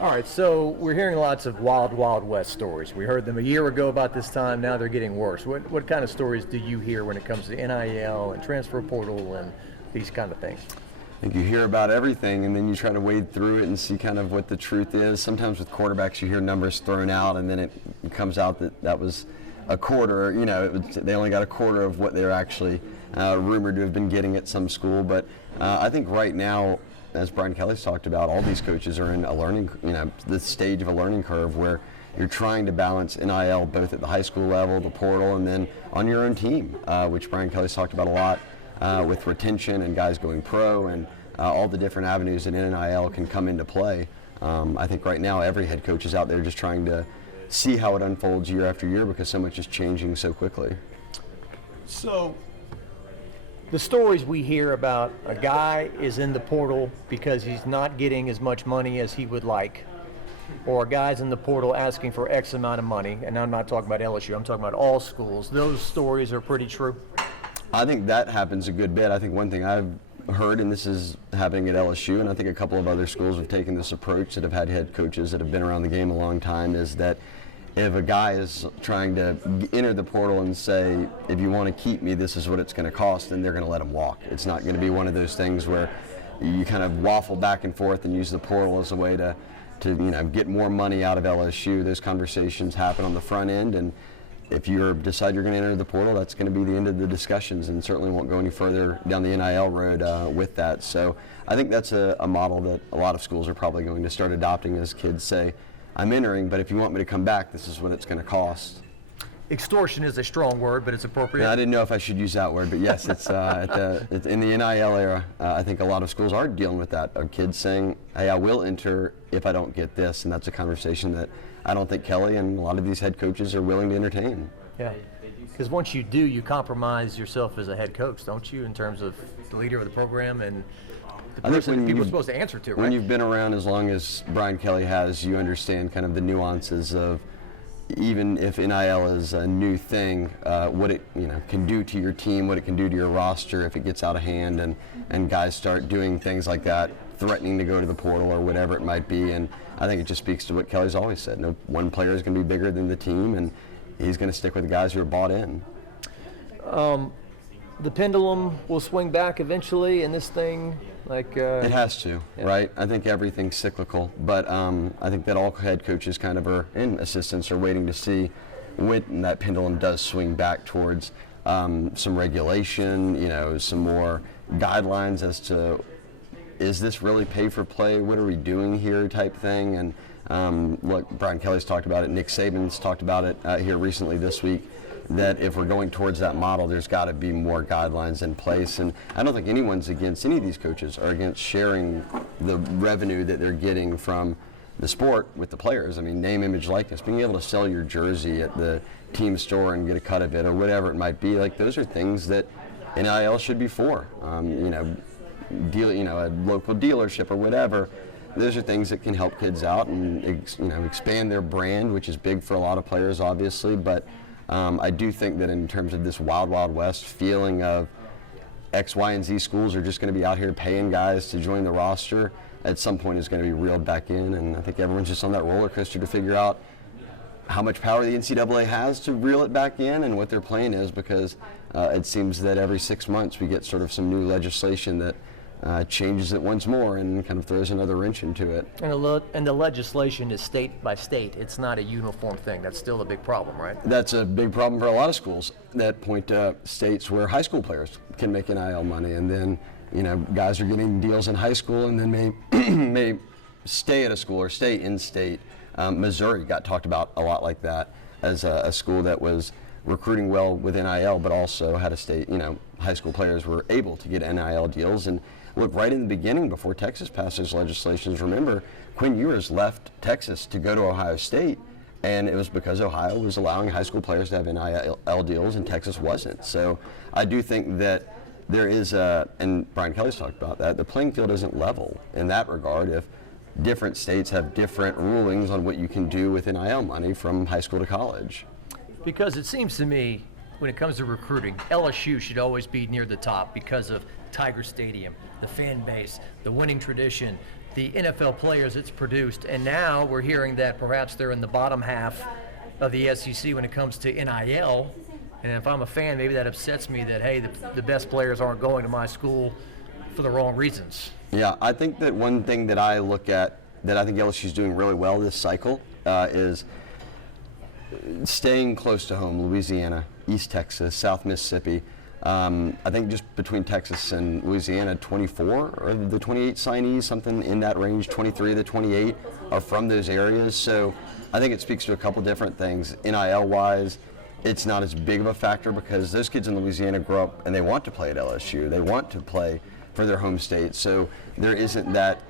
All right, so we're hearing lots of wild, wild west stories. We heard them a year ago about this time. Now they're getting worse. What kind of stories do you hear when it comes to NIL and transfer portal and these kind of things? I think you hear about everything, and then you try to wade through it and see kind of what the truth is. Sometimes with quarterbacks, you hear numbers thrown out, and then it comes out that was a quarter. You know, they only got a quarter of what they're actually rumored to have been getting at some school. But I think right now, as Brian Kelly's talked about, all these coaches are in a learning, the stage of a learning curve where you're trying to balance NIL both at the high school level, the portal, and then on your own team, which Brian Kelly's talked about a lot with retention and guys going pro and all the different avenues that NIL can come into play. I think right now every head coach is out there just trying to see how it unfolds year after year because so much is changing so quickly. So the stories we hear about a guy is in the portal because he's not getting as much money as he would like, or a guy's in the portal asking for X amount of money, and I'm not talking about LSU, I'm talking about all schools. Those stories are pretty true. I think that happens a good bit. I think one thing I've heard, and this is happening at LSU, and I think a couple of other schools have taken this approach that have had head coaches that have been around the game a long time, is that if a guy is trying to enter the portal and say, if you want to keep me, this is what it's going to cost, then they're going to let him walk. It's not going to be one of those things where you kind of waffle back and forth and use the portal as a way to get more money out of LSU. Those conversations happen on the front end, and if you decide you're going to enter the portal, that's going to be the end of the discussions, and certainly won't go any further down the NIL road with that. So I think that's a model that a lot of schools are probably going to start adopting as kids say, I'm entering, but if you want me to come back, this is what it's going to cost. Extortion is a strong word, but it's appropriate. Yeah, I didn't know if I should use that word, but yes, it's in the NIL era. I think a lot of schools are dealing with that. Of kids saying, "Hey, I will enter if I don't get this," and that's a conversation that I don't think Kelly and a lot of these head coaches are willing to entertain. Yeah, because once you do, you compromise yourself as a head coach, don't you, in terms of the leader of the program and the person people are supposed to answer to, right? When you've been around as long as Brian Kelly has, you understand kind of the nuances of, even if NIL is a new thing, what it can do to your team, what it can do to your roster if it gets out of hand, and guys start doing things like that, threatening to go to the portal or whatever it might be. And I think it just speaks to what Kelly's always said. No one player is going to be bigger than the team, and he's going to stick with the guys who are bought in. The pendulum will swing back eventually, and this thing, it has to, yeah. Right? I think everything's cyclical, but I think that all head coaches kind of are, and assistants are waiting to see when that pendulum does swing back towards some regulation, some more guidelines as to, is this really pay for play? What are we doing here type thing? And look, Brian Kelly's talked about it, Nick Saban's talked about it here recently this week, that if we're going towards that model, there's got to be more guidelines in place. And I don't think anyone's against, any of these coaches are against sharing the revenue that they're getting from the sport with the players. I mean, name, image, likeness, being able to sell your jersey at the team store and get a cut of it or whatever it might be, those are things that NIL should be for. A local dealership or whatever. Those are things that can help kids out and expand their brand, which is big for a lot of players, obviously. But I do think that in terms of this wild, wild west feeling of X, Y, and Z schools are just going to be out here paying guys to join the roster, at some point is going to be reeled back in. And I think everyone's just on that roller coaster to figure out how much power the NCAA has to reel it back in and what their plan is, because it seems that every 6 months we get sort of some new legislation that changes it once more and kind of throws another wrench into it. And the legislation is state by state. It's not a uniform thing. That's still a big problem, right? That's a big problem for a lot of schools that point to states where high school players can make NIL money, and then guys are getting deals in high school and then may stay at a school or stay in state. Missouri got talked about a lot like that as a school that was recruiting well with NIL, but also had a state, high school players were able to get NIL deals. And look, right in the beginning, before Texas passed those legislations, remember, Quinn Ewers left Texas to go to Ohio State, and it was because Ohio was allowing high school players to have NIL deals and Texas wasn't. So I do think that there is and Brian Kelly's talked about that, the playing field isn't level in that regard if different states have different rulings on what you can do with NIL money from high school to college. Because it seems to me, when it comes to recruiting, LSU should always be near the top because of Tiger Stadium, the fan base, the winning tradition, the NFL players it's produced, and now we're hearing that perhaps they're in the bottom half of the SEC when it comes to NIL. And if I'm a fan, maybe that upsets me that, hey, the best players aren't going to my school for the wrong reasons. Yeah, I think that one thing that I look at that I think LSU's doing really well this cycle is staying close to home, Louisiana, East Texas, South Mississippi. I think just between Texas and Louisiana, 24 of the 28 signees, something in that range, 23 of the 28 are from those areas. So I think it speaks to a couple different things. NIL-wise, it's not as big of a factor because those kids in Louisiana grow up and they want to play at LSU. They want to play for their home state. So there isn't that,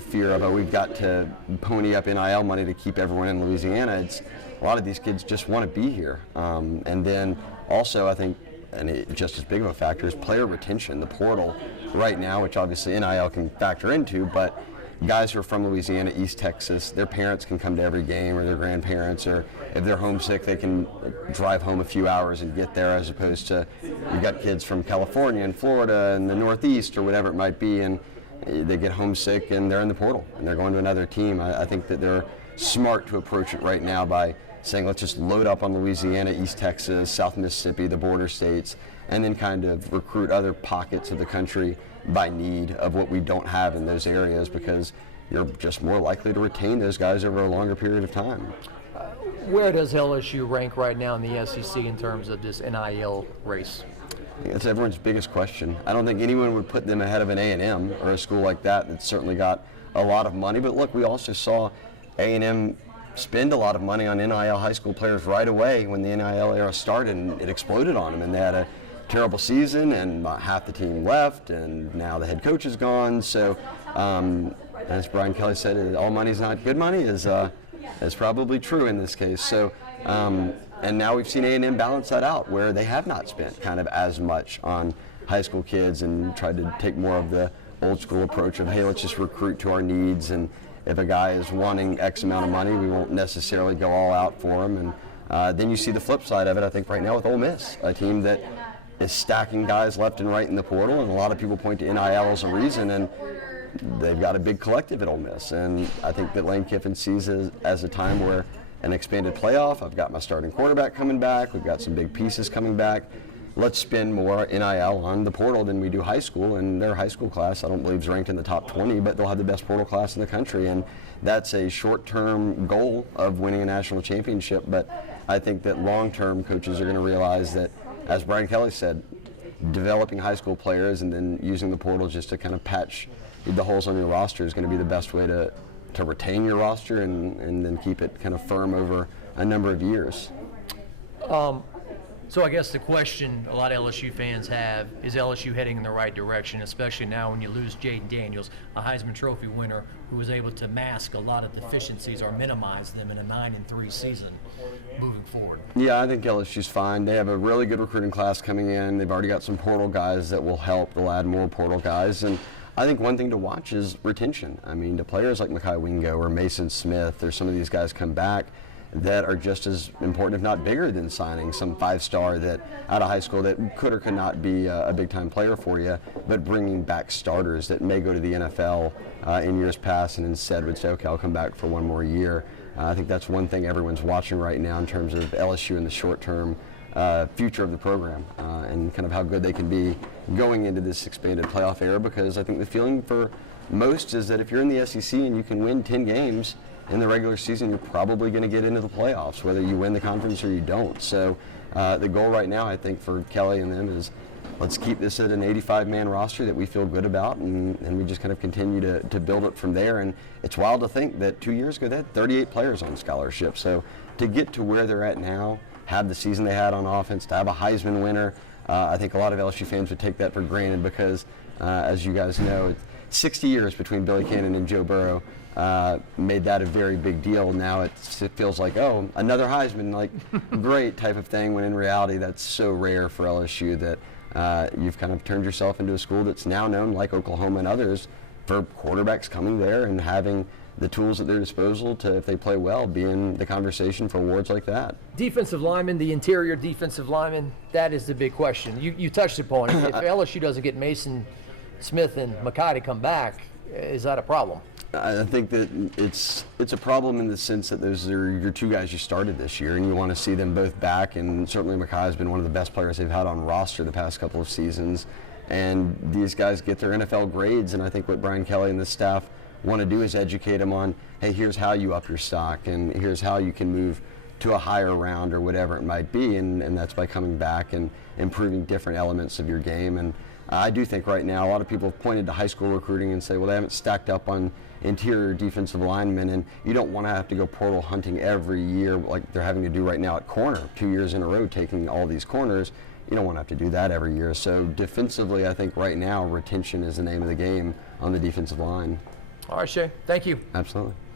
fear of, we've got to pony up NIL money to keep everyone in Louisiana. It's a lot of these kids just want to be here. And then also I think, and just as big of a factor is player retention, the portal right now, which obviously NIL can factor into, but guys who are from Louisiana, East Texas, their parents can come to every game, or their grandparents, or if they're homesick, they can drive home a few hours and get there, as opposed to you've got kids from California and Florida and the Northeast or whatever it might be, and they get homesick and they're in the portal and they're going to another team. I think that they're smart to approach it right now by saying, let's just load up on Louisiana, East Texas, South Mississippi, the border states, and then kind of recruit other pockets of the country by need of what we don't have in those areas, because you're just more likely to retain those guys over a longer period of time. Where does LSU rank right now in the SEC in terms of this NIL race? That's everyone's biggest question. I don't think anyone would put them ahead of an A&M or a school like that that's certainly got a lot of money. But look, we also saw A&M spend a lot of money on NIL high school players right away when the NIL era started, and it exploded on them, and they had a terrible season, and about half the team left, and now the head coach is gone. So as Brian Kelly said, all money's not good money is probably true in this case. So and now we've seen A&M balance that out, where they have not spent kind of as much on high school kids and tried to take more of the old school approach of, hey, let's just recruit to our needs, and if a guy is wanting X amount of money, we won't necessarily go all out for him. And then you see the flip side of it, I think, right now with Ole Miss, a team that is stacking guys left and right in the portal, and a lot of people point to NIL as a reason, and they've got a big collective at Ole Miss. And I think that Lane Kiffin sees it as a time where an expanded playoff, I've got my starting quarterback coming back, we've got some big pieces coming back. Let's spend more NIL on the portal than we do high school, and their high school class I don't believe is ranked in the top 20, but they'll have the best portal class in the country, and that's a short-term goal of winning a national championship. But I think that long-term coaches are going to realize that, as Brian Kelly said, developing high school players and then using the portal just to kind of patch the holes on your roster is going to be the best way to retain your roster and then keep it kind of firm over a number of years. So I guess the question a lot of LSU fans have is LSU heading in the right direction, especially now when you lose Jaden Daniels, a Heisman Trophy winner who was able to mask a lot of deficiencies or minimize them in a 9-3 season moving forward? Yeah, I think LSU's fine. They have a really good recruiting class coming in. They've already got some portal guys that will help. They'll add more portal guys. And I think one thing to watch is retention. I mean, the players like Mekhi Wingo or Mason Smith or some of these guys come back that are just as important, if not bigger, than signing some five-star that out of high school that could or could not be a big-time player for you, but bringing back starters that may go to the NFL in years past and instead would say, okay, I'll come back for one more year. I think that's one thing everyone's watching right now in terms of LSU in the short-term future of the program and kind of how good they can be going into this expanded playoff era, because I think the feeling for most is that if you're in the SEC and you can win 10 games in the regular season, you're probably going to get into the playoffs, whether you win the conference or you don't. So the goal right now, I think, for Kelly and them is let's keep this at an 85-man roster that we feel good about, and we just kind of continue to build it from there. And it's wild to think that 2 years ago they had 38 players on scholarship. So to get to where they're at now, have the season they had on offense, to have a Heisman winner, I think a lot of LSU fans would take that for granted because, as you guys know, it's 60 years between Billy Cannon and Joe Burrow. Made that a very big deal. Now it feels like, oh, another Heisman, like great type of thing, when in reality that's so rare for LSU that you've kind of turned yourself into a school that's now known, like Oklahoma and others, for quarterbacks coming there and having the tools at their disposal to, if they play well, be in the conversation for awards like that. Defensive lineman, the interior defensive lineman, that is the big question. You touched upon it. If LSU doesn't get Mason Smith and Mekhi to come back, is that a problem? I think that it's a problem in the sense that those are your two guys you started this year, and you want to see them both back. And certainly Mekhi has been one of the best players they've had on roster the past couple of seasons. And these guys get their NFL grades, and I think what Brian Kelly and the staff want to do is educate them on, hey, here's how you up your stock, and here's how you can move to a higher round or whatever it might be, and that's by coming back and improving different elements of your game. And I do think right now a lot of people have pointed to high school recruiting and say, well, they haven't stacked up on interior defensive linemen, and you don't want to have to go portal hunting every year like they're having to do right now at corner, 2 years in a row taking all these corners. You don't want to have to do that every year. So defensively, I think right now retention is the name of the game on the defensive line. All right, Shea, thank you. Absolutely.